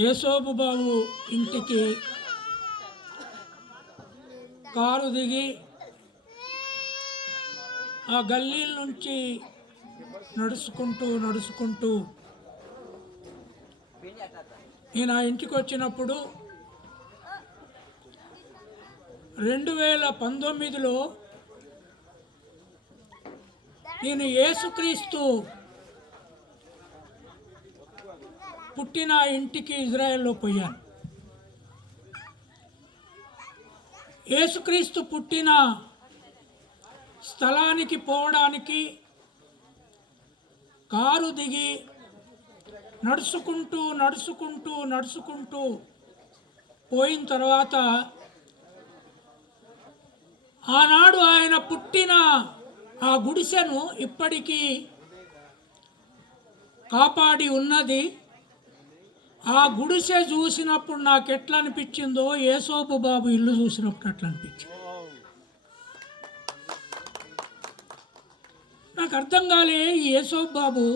యేసోబు బాబు ఇంటికి కారు దిగి ఆ గల్లీల నుంచి నడుచుకుంటూ నేను ఆ ఇంటికి వచ్చినప్పుడు 2019లో నేను యేసుక్రీస్తు పుట్టిన ఇంటికి ఇజ్రాయెల్లో పోయాను. యేసుక్రీస్తు పుట్టిన స్థలానికి పోవడానికి కారు దిగి నడుచుకుంటూ పోయిన తర్వాత ఆనాడు ఆయన పుట్టిన ఆ గుడిసెను ఇప్పటికీ కాపాడి ఉన్నది. ఆ గుడిసె చూసినప్పుడు నాకు ఎట్లా అనిపించిందో యేసోబు బాబు ఇల్లు చూసినప్పుడు అట్లా అనిపించింది. నాకు అర్థం కాలే, ఈ యేసోబు బాబు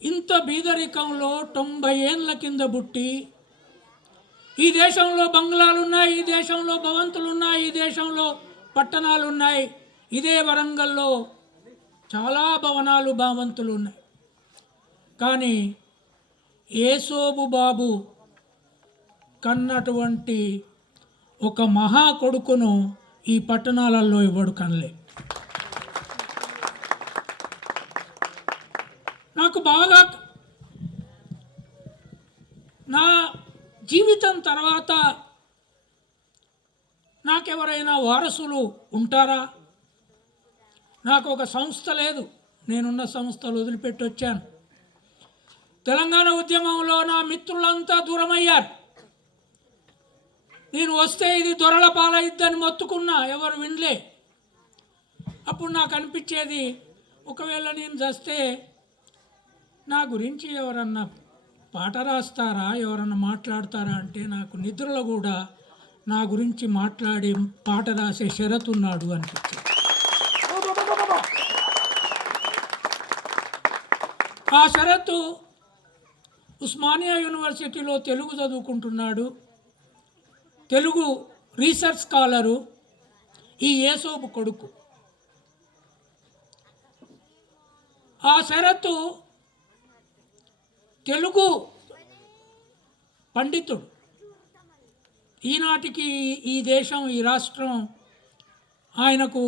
ఇంత బీదరికంలో 90 ఏళ్ళ కింద పుట్టి, ఈ దేశంలో బంగ్లాలున్నాయి, ఈ దేశంలో భవంతులున్నాయి, ఈ దేశంలో పట్టణాలున్నాయి, ఇదే వరంగల్లో చాలా భవనాలు భవంతులు ఉన్నాయి. కానీ యేసోబు బాబు కన్నటువంటి ఒక మహా కొడుకును ఈ పట్టణాలలో ఎవడు కనలే. నాకు బాగా నా జీవితం తర్వాత నాకెవరైనా వారసులు ఉంటారా? నాకు ఒక సంస్థ లేదు, నేనున్న సంస్థలు వదిలిపెట్టి వచ్చాను. తెలంగాణ ఉద్యమంలో నా మిత్రులంతా దూరమయ్యారు. నేను వస్తే ఇది దొరల పాలయిద్దని మొత్తుకున్నా, ఎవరు వినలే. అప్పుడు నాకు అనిపించేది, ఒకవేళ నేను చస్తే నా గురించి ఎవరన్నా పాట రాస్తారా, ఎవరన్నా మాట్లాడతారా అంటే నాకు నిద్రలో కూడా నా గురించి మాట్లాడి పాట రాసే షరతు ఉన్నాడు అనిపించింది. ఆ షరతు ఉస్మానియా యూనివర్సిటీలో తెలుగు చదువుకుంటున్నాడు, తెలుగు రీసెర్చ్ స్కాలరు ఈ యేసోబు కొడుకు. ఆ షరతు తెలుగు పండితుడు. ఈనాటికి ఈ దేశం, ఈ రాష్ట్రం ఆయనకు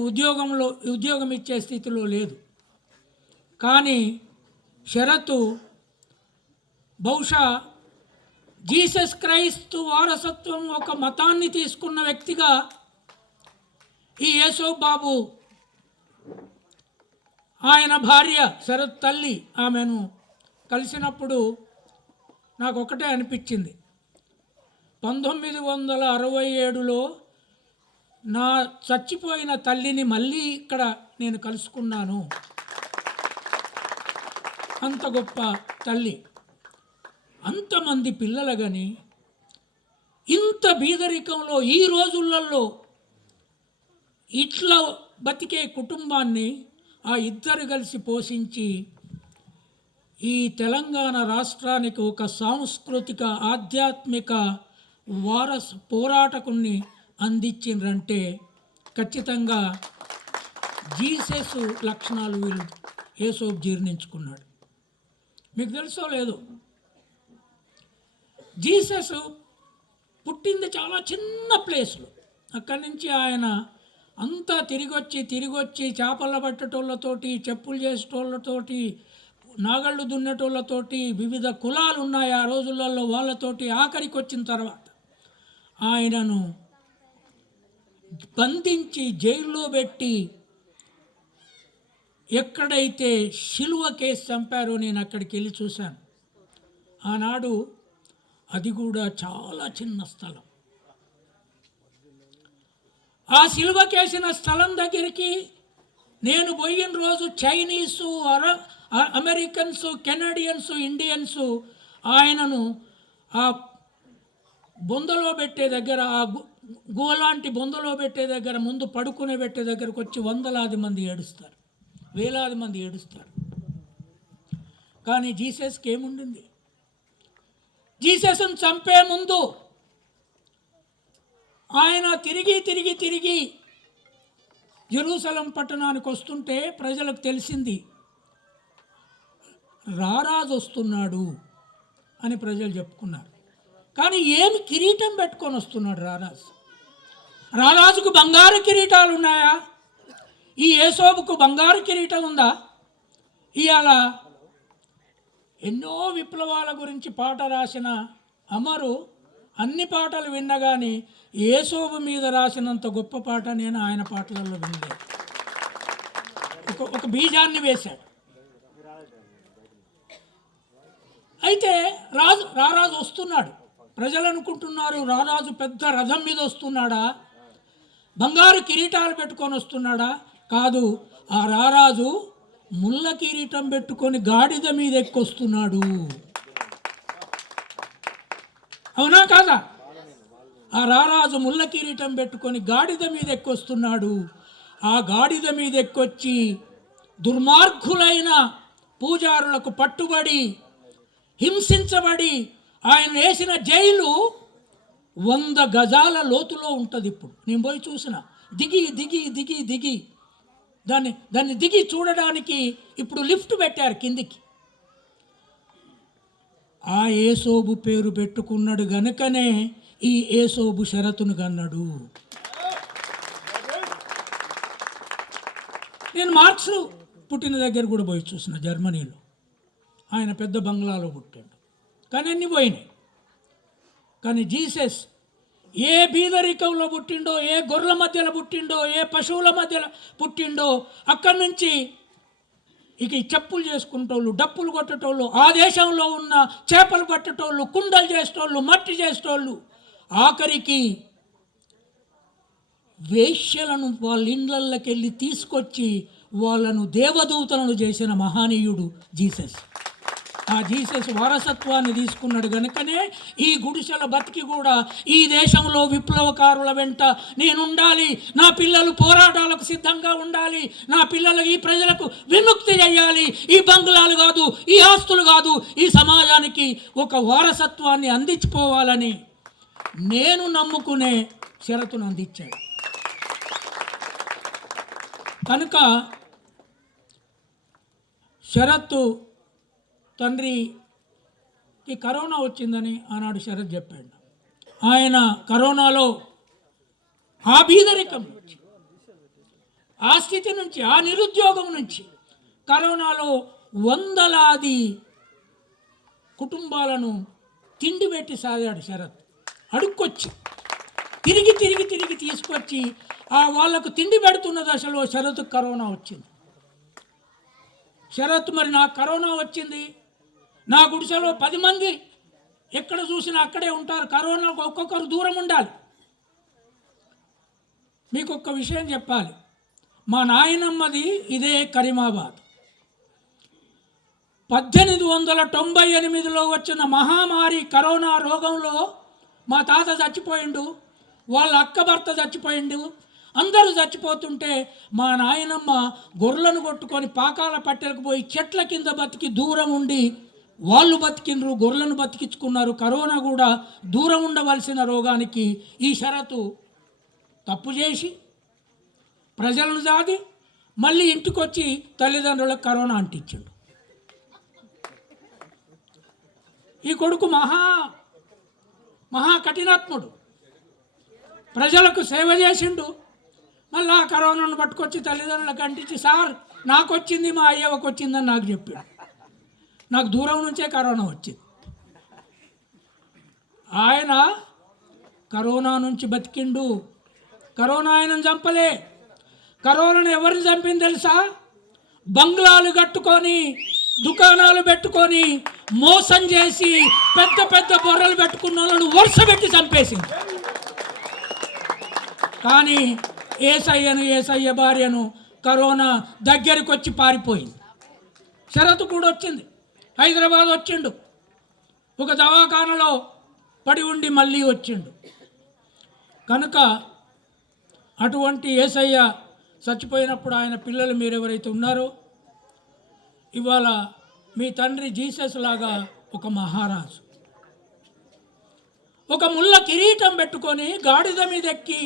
ఉద్యోగం ఇచ్చే స్థితిలో లేదు. కానీ షరతు బహుశా జీసస్ క్రైస్తు వారసత్వం ఒక మతాన్ని తీసుకున్న వ్యక్తిగా ఈ యేసోబు బాబు, ఆయన భార్య శరత్ తల్లి ఆమెను కలిసినప్పుడు నాకు ఒకటే అనిపించింది. 1967లో నా చచ్చిపోయిన తల్లిని మళ్ళీ ఇక్కడ నేను కలుసుకున్నాను. అంత గొప్ప తల్లి, అంతమంది పిల్లలు కానీ ఇంత బీదరికంలో ఈ రోజులలో ఇట్లా బతికే కుటుంబాన్ని ఆ ఇద్దరు కలిసి పోషించి ఈ తెలంగాణ రాష్ట్రానికి ఒక సాంస్కృతిక ఆధ్యాత్మిక పోరాటకుని అందించిండ్రంటే ఖచ్చితంగా జీసస్ లక్షణాలు వీళ్ళు యేసోబు జీర్ణించుకున్నాడు. మీకు తెలుసో లేదో, జీసస్ పుట్టింది చాలా చిన్న ప్లేస్లో. అక్కడి నుంచి ఆయన అంతా తిరిగొచ్చి చేపల పట్టేటోళ్ళతోటి, చెప్పులు చేసేటోళ్ళతోటి, నాగళ్ళు దున్నేటోళ్ళతోటి, వివిధ కులాలు ఉన్నాయి ఆ రోజులలో, వాళ్ళతోటి ఆఖరికి వచ్చిన తర్వాత ఆయనను బంధించి జైల్లో పెట్టి ఎక్కడైతే శిలువ కేసు చంపారో నేను అక్కడికి వెళ్ళి చూశాను. ఆనాడు అది కూడా చాలా చిన్న స్థలం. ఆ శిలువ కేసిన స్థలం దగ్గరికి నేను పోయిన రోజు చైనీసు, అమెరికన్స్, కెనడియన్స్, ఇండియన్స్ ఆయనను ఆ బొందలో పెట్టే దగ్గర, ఆ గుహలాంటి బొందలో పెట్టే దగ్గర, ముందు పడుకునే పెట్టే దగ్గరకు వచ్చి వందలాది మంది ఏడుస్తారు, వేలాది మంది ఏడుస్తారు. కానీ జీసస్కి ఏముండింది? జీసస్ను చంపే ముందు ఆయన తిరిగి జెరూసలం పట్టణానికి వస్తుంటే ప్రజలకు తెలిసింది, రారాజు వస్తున్నాడు అని ప్రజలు చెప్పుకున్నారు. కానీ ఏమి కిరీటం పెట్టుకొని వస్తున్నాడు రారాజు? రారాజుకు బంగారు కిరీటాలు ఉన్నాయా? ఈ యేసోబుకు బంగారు కిరీటం ఉందా? ఇవాళ ఎన్నో విప్లవాల గురించి పాట రాసిన అమరు అన్ని పాటలు విన్నగాని యేసోబు మీద రాసినంత గొప్ప పాట నేను ఆయన పాటలలో వినలేదు. ఒక బీజాన్ని వేశాడు. అయితే రారాజు వస్తున్నాడు. ప్రజలు అనుకుంటున్నారు రారాజు పెద్ద రథం మీద వస్తున్నాడా, బంగారు కిరీటాలు పెట్టుకొని వస్తున్నాడా? కాదు, ఆ రారాజు ముళ్ళ కిరీటం పెట్టుకొని గాడిద మీద ఎక్కొస్తున్నాడు. అవునా కాదా? ఆ రారాజు ముళ్ళ కిరీటం పెట్టుకొని గాడిద మీద ఎక్కొస్తున్నాడు. ఆ గాడిద మీద ఎక్కొచ్చి దుర్మార్గులైన పూజారులకు పట్టుబడి హింసించబడి ఆయన వేసిన జైలు 100 గజాల లోతులో ఉంటుంది. ఇప్పుడు నేను పోయి చూసిన, దిగి దాన్ని దిగి చూడడానికి ఇప్పుడు లిఫ్ట్ పెట్టారు కిందికి. ఆ యేసోబు పేరు పెట్టుకున్నాడు గనుకనే ఈ యేసోబు షరతును కన్నాడు. నేను మార్క్స్ పుట్టిన దగ్గర కూడా పోయి చూసిన, జర్మనీలో. ఆయన పెద్ద బంగ్లాలో పుట్టాడు, కానీ అన్నీ పోయినాయి. కానీ జీసస్ ఏ బీదరికంలో పుట్టిండో, ఏ గొర్రెల మధ్యలో పుట్టిండో, ఏ పశువుల మధ్యలో పుట్టిండో, అక్కడి నుంచి ఇక ఈ చెప్పులు చేసుకుంటోళ్ళు, డప్పులు కొట్టేటోళ్ళు, ఆ దేశంలో ఉన్న చేపలు పట్టేటోళ్ళు, కుండలు చేసేటోళ్ళు, మట్టి చేసేటోళ్ళు, ఆఖరికి వేశ్యలను వాళ్ళ ఇండ్లకి వెళ్ళి తీసుకొచ్చి వాళ్ళను దేవదూతలను చేసిన మహనీయుడు జీసస్. ఆ జీసస్ వారసత్వాన్ని తీసుకున్నాడు కనుకనే ఈ గుడిసెల బతికి కూడా ఈ దేశంలో విప్లవకారుల వెంట నేనుండాలి, నా పిల్లలు పోరాటాలకు సిద్ధంగా ఉండాలి, నా పిల్లలకు ఈ ప్రజలకు విముక్తి చేయాలి, ఈ బంగ్లాలు కాదు, ఈ ఆస్తులు కాదు, ఈ సమాజానికి ఒక వారసత్వాన్ని అందించిపోవాలని నేను నమ్ముకునే షరతును అందించాడు. కనుక షరత్తు తండ్రికి కరోనా వచ్చిందని ఆనాడు శరత్ చెప్పాడు. ఆయన కరోనాలో ఆ బీదరికం నుంచి, ఆ స్థితి నుంచి, ఆ నిరుద్యోగం నుంచి, కరోనాలో వందలాది కుటుంబాలను తిండి పెట్టి సాగాడు శరత్. అడుక్కొచ్చి తిరిగి తీసుకొచ్చి ఆ వాళ్లకు తిండి పెడుతున్న దశలో శరత్కు కరోనా వచ్చింది. శరత్, మరి నాకు కరోనా వచ్చింది, నా గుడిసెలో 10 మంది ఎక్కడ చూసినా అక్కడే ఉంటారు, కరోనాకు ఒక్కొక్కరు దూరం ఉండాలి. మీకు ఒక్క విషయం చెప్పాలి, మా నాయనమ్మది ఇదే కరీమాబాద్. 1898లో వచ్చిన మహామారి కరోనా రోగంలో మా తాత చచ్చిపోయిండు, వాళ్ళ అక్క భర్త చచ్చిపోయిండు, అందరూ చచ్చిపోతుంటే మా నాయనమ్మ గొర్రెలను కొట్టుకొని పాకాల పట్టెలకు పోయి చెట్ల కింద బతికి దూరం ఉండి వాళ్ళు బతికినరు, గొర్రెలను బతికించుకున్నారు. కరోనా కూడా దూరం ఉండవలసిన రోగానికి ఈ షరతు తప్పు చేసి ప్రజలను జాది మళ్ళీ ఇంటికి వచ్చి తల్లిదండ్రులకు కరోనా అంటించాడు. ఈ కొడుకు మహా కఠినాత్ముడు, ప్రజలకు సేవ చేసిండు. మళ్ళీ ఆ కరోనాను పట్టుకొచ్చి తల్లిదండ్రులకు అంటించి, సార్ నాకు వచ్చింది, మా అయ్యవకు వచ్చిందని నాకు చెప్పాడు. నాకు దూరం నుంచే కరోనా వచ్చింది. ఆయన కరోనా నుంచి బతికిండు. కరోనా ఆయనను చంపలే. కరోనాను ఎవరిని చంపింది తెలుసా? బంగ్లాలు కట్టుకొని, దుకాణాలు పెట్టుకొని, మోసం చేసి పెద్ద పెద్ద బొర్రలు పెట్టుకున్న వాళ్ళను వరుస పెట్టి చంపేసింది. కానీ ఏసయ్య భార్యను కరోనా దగ్గరికి వచ్చి పారిపోయింది. షరతు కూడా వచ్చింది, హైదరాబాద్ వచ్చిండు, ఒక దవాఖానలో పడి ఉండి మళ్ళీ వచ్చిండు. కనుక అటువంటి ఏసయ్య చచ్చిపోయినప్పుడు ఆయన పిల్లలు మీరెవరైతే ఉన్నారో, ఇవాళ మీ తండ్రి జీసస్ లాగా ఒక మహారాజు, ఒక ముళ్ళ కిరీటం పెట్టుకొని గాడిద మీద ఎక్కి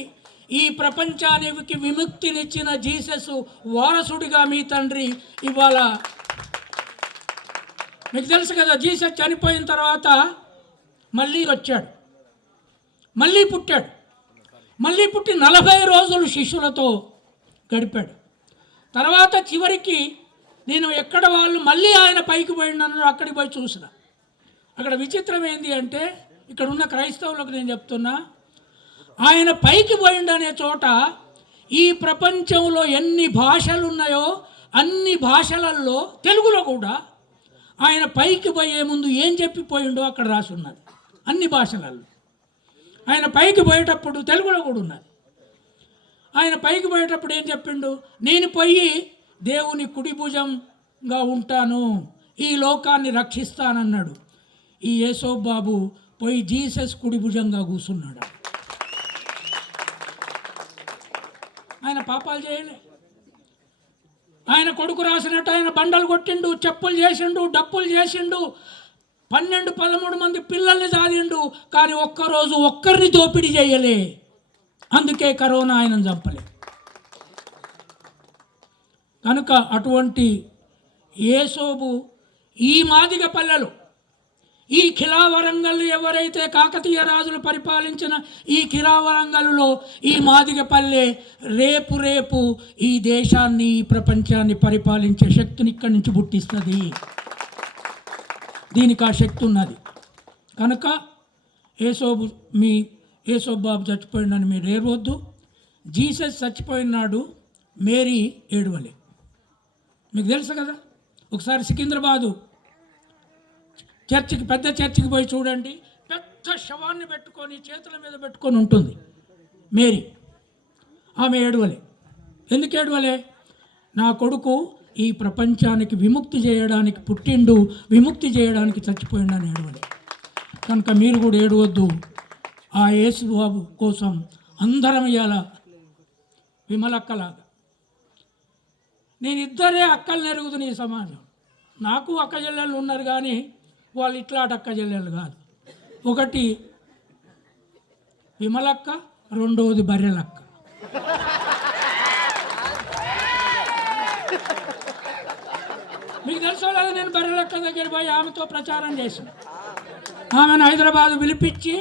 ఈ ప్రపంచానికి విముక్తినిచ్చిన జీసస్ వారసుడిగా మీ తండ్రి ఇవాళ మీకు తెలుసు కదా, జీసస్ చనిపోయిన తర్వాత మళ్ళీ వచ్చాడు, మళ్ళీ పుట్టాడు, మళ్ళీ పుట్టి 40 రోజులు శిష్యులతో గడిపాడు. తర్వాత చివరికి నేను ఎక్కడ వాళ్ళు మళ్ళీ ఆయన పైకి పోయినాను అక్కడికి పోయి చూసిన. అక్కడ విచిత్రం ఏంటి అంటే, ఇక్కడ ఉన్న క్రైస్తవులకు నేను చెప్తున్నా, ఆయన పైకి పోయిండనే చోట ఈ ప్రపంచంలో ఎన్ని భాషలు ఉన్నాయో అన్ని భాషలలో తెలుగులో కూడా ఆయన పైకి పోయే ముందు ఏం చెప్పిపోయిండో అక్కడ రాసి ఉన్నది. అన్ని భాషలలో ఆయన పైకి పోయేటప్పుడు తెలుగులో కూడా ఉన్నది. ఆయన పైకి పోయేటప్పుడు ఏం చెప్పిండు, నేను పోయి దేవుని కుడి భుజంగా ఉంటాను, ఈ లోకాన్ని రక్షిస్తానన్నాడు. ఈ యేసోబు బాబు పోయి జీసస్ కుడి భుజంగా కూర్చున్నాడు. ఆయన పాపాలు చేయలే. ఆయన కొడుకు రాసినట్టు ఆయన బండలు కొట్టిండు, చెప్పులు చేసిండు, డప్పులు చేసిండు, 12-13 మంది పిల్లల్ని సాధిండు. కానీ ఒక్కరోజు ఒక్కరిని దోపిడీ చేయలే. అందుకే కరోనా ఆయనను చంపలే. కనుక అటువంటి యేసోబు ఈ మాదిగ పల్లెలు, ఈ ఖిలావరంగల్ ఎవరైతే కాకతీయ రాజులు పరిపాలించిన ఈ ఖిలావరంగల్లో ఈ మాదిగపల్లె రేపు ఈ దేశాన్ని ఈ ప్రపంచాన్ని పరిపాలించే శక్తిని ఇక్కడి నుంచి పుట్టిస్తుంది. దీనికి ఆ శక్తి ఉన్నది. కనుక యేసోబు బాబు చచ్చిపోయిందని మీరు ఏడవద్దు. జీసస్ చచ్చిపోయినాడు మేరీ ఏడవలే. మీకు తెలుసు కదా, ఒకసారి సికింద్రాబాదు చర్చికి, పెద్ద చర్చికి పోయి చూడండి, పెద్ద శవాన్ని పెట్టుకొని చేతుల మీద పెట్టుకొని ఉంటుంది మేరీ. ఆమె ఏడవలే. ఎందుకు ఏడవలే? నా కొడుకు ఈ ప్రపంచానికి విముక్తి చేయడానికి పుట్టిండు, విముక్తి చేయడానికి చచ్చిపోయిండని ఏడవలే. కనుక మీరు కూడా ఏడవద్దు. ఆ యేసు బాబు కోసం అందరం ఇవాళ విమలక్కలాగా. నేను ఇద్దరే అక్కలు ఎరుగుతుంది ఈ సమాజం. నాకు అక్క చెల్లెళ్ళు ఉన్నారు, కానీ వాళ్ళు ఇట్లాంటి అక్క చెల్లెళ్ళు కాదు. ఒకటి విమలక్క, రెండవది బర్రెలక్క. మీకు తెలుసో లేదా, నేను బర్రెలక్క దగ్గర పోయి ఆమెతో ప్రచారం చేసిన. ఆమెను హైదరాబాద్ పిలిపించి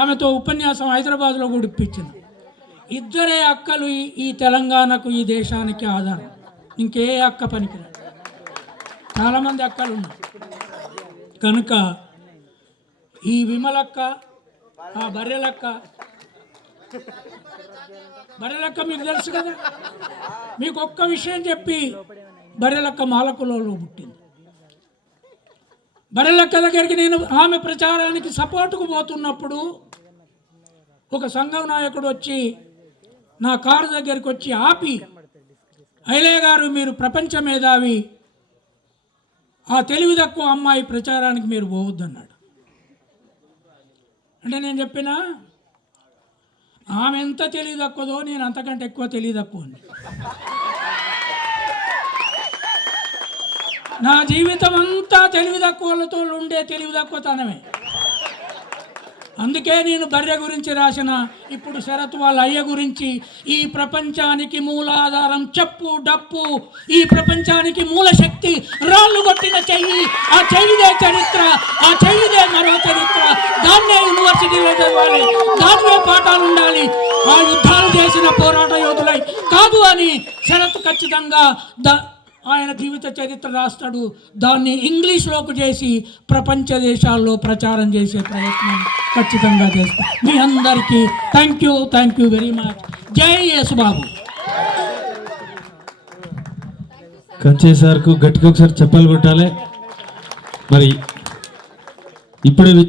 ఆమెతో ఉపన్యాసం హైదరాబాద్లో కూడా ఇప్పించిన. ఇద్దరే అక్కలు ఈ తెలంగాణకు, ఈ దేశానికి ఆధారం. ఇంకే అక్క పనికిరాదు. చాలామంది అక్కలు ఉన్నారు. కనుక ఈ విమలక్క, ఆ బర్రెలక్క మీకు తెలుసు కదా. మీకు ఒక్క విషయం చెప్పి, బర్రెలక్క మాలకులలో పుట్టింది. బర్రెలక్క దగ్గరికి నేను ఆమె ప్రచారానికి సపోర్టుకు పోతున్నప్పుడు ఒక సంఘం నాయకుడు వచ్చి నా కారు దగ్గరికి వచ్చి ఆపి, ఐలయ్య గారు, మీరు ప్రపంచ మేధావి, ఆ తెలివి తక్కువ అమ్మాయి ప్రచారానికి మీరు పోవద్దన్నాడు. అంటే నేను చెప్పినా, ఆమె ఎంత తెలివి తక్కువదో నేను అంతకంటే ఎక్కువ తెలివి తక్కువ. నా జీవితం అంతా తెలివి తక్కువలతో ఉండే తెలివి తక్కువతనమే. అందుకే నేను బర్రె గురించి రాసిన, ఇప్పుడు శరత్ వాళ్ళ అయ్య గురించి, ఈ ప్రపంచానికి మూలాధారం చెప్పు డప్పు, ఈ ప్రపంచానికి మూల శక్తి రాళ్ళు కొట్టిన చెయ్యి, ఆ చెయ్యిదే చరిత్ర, ఆ చెయ్యిదే మరో చరిత్ర. దాన్నే యూనివర్సిటీలో చదవాలి, దాన్నే పాఠాలు ఉండాలి. ఆ యుద్ధాలు చేసిన పోరాట యోధులై కాదు అని శరత్ ఖచ్చితంగా ఆయన జీవిత చరిత్ర రాస్తాడు. దాన్ని ఇంగ్లీష్లోకి చేసి ప్రపంచ దేశాల్లో ప్రచారం చేసే ప్రయత్నం ఖచ్చితంగా చేస్తాం. మీ అందరికీ థ్యాంక్ యూ వెరీ మచ్. జై యేసుబాబు. కంచే సార్కు గట్టిగా ఒకసారి చెప్పాలి కొట్టాలి. మరి ఇప్పుడు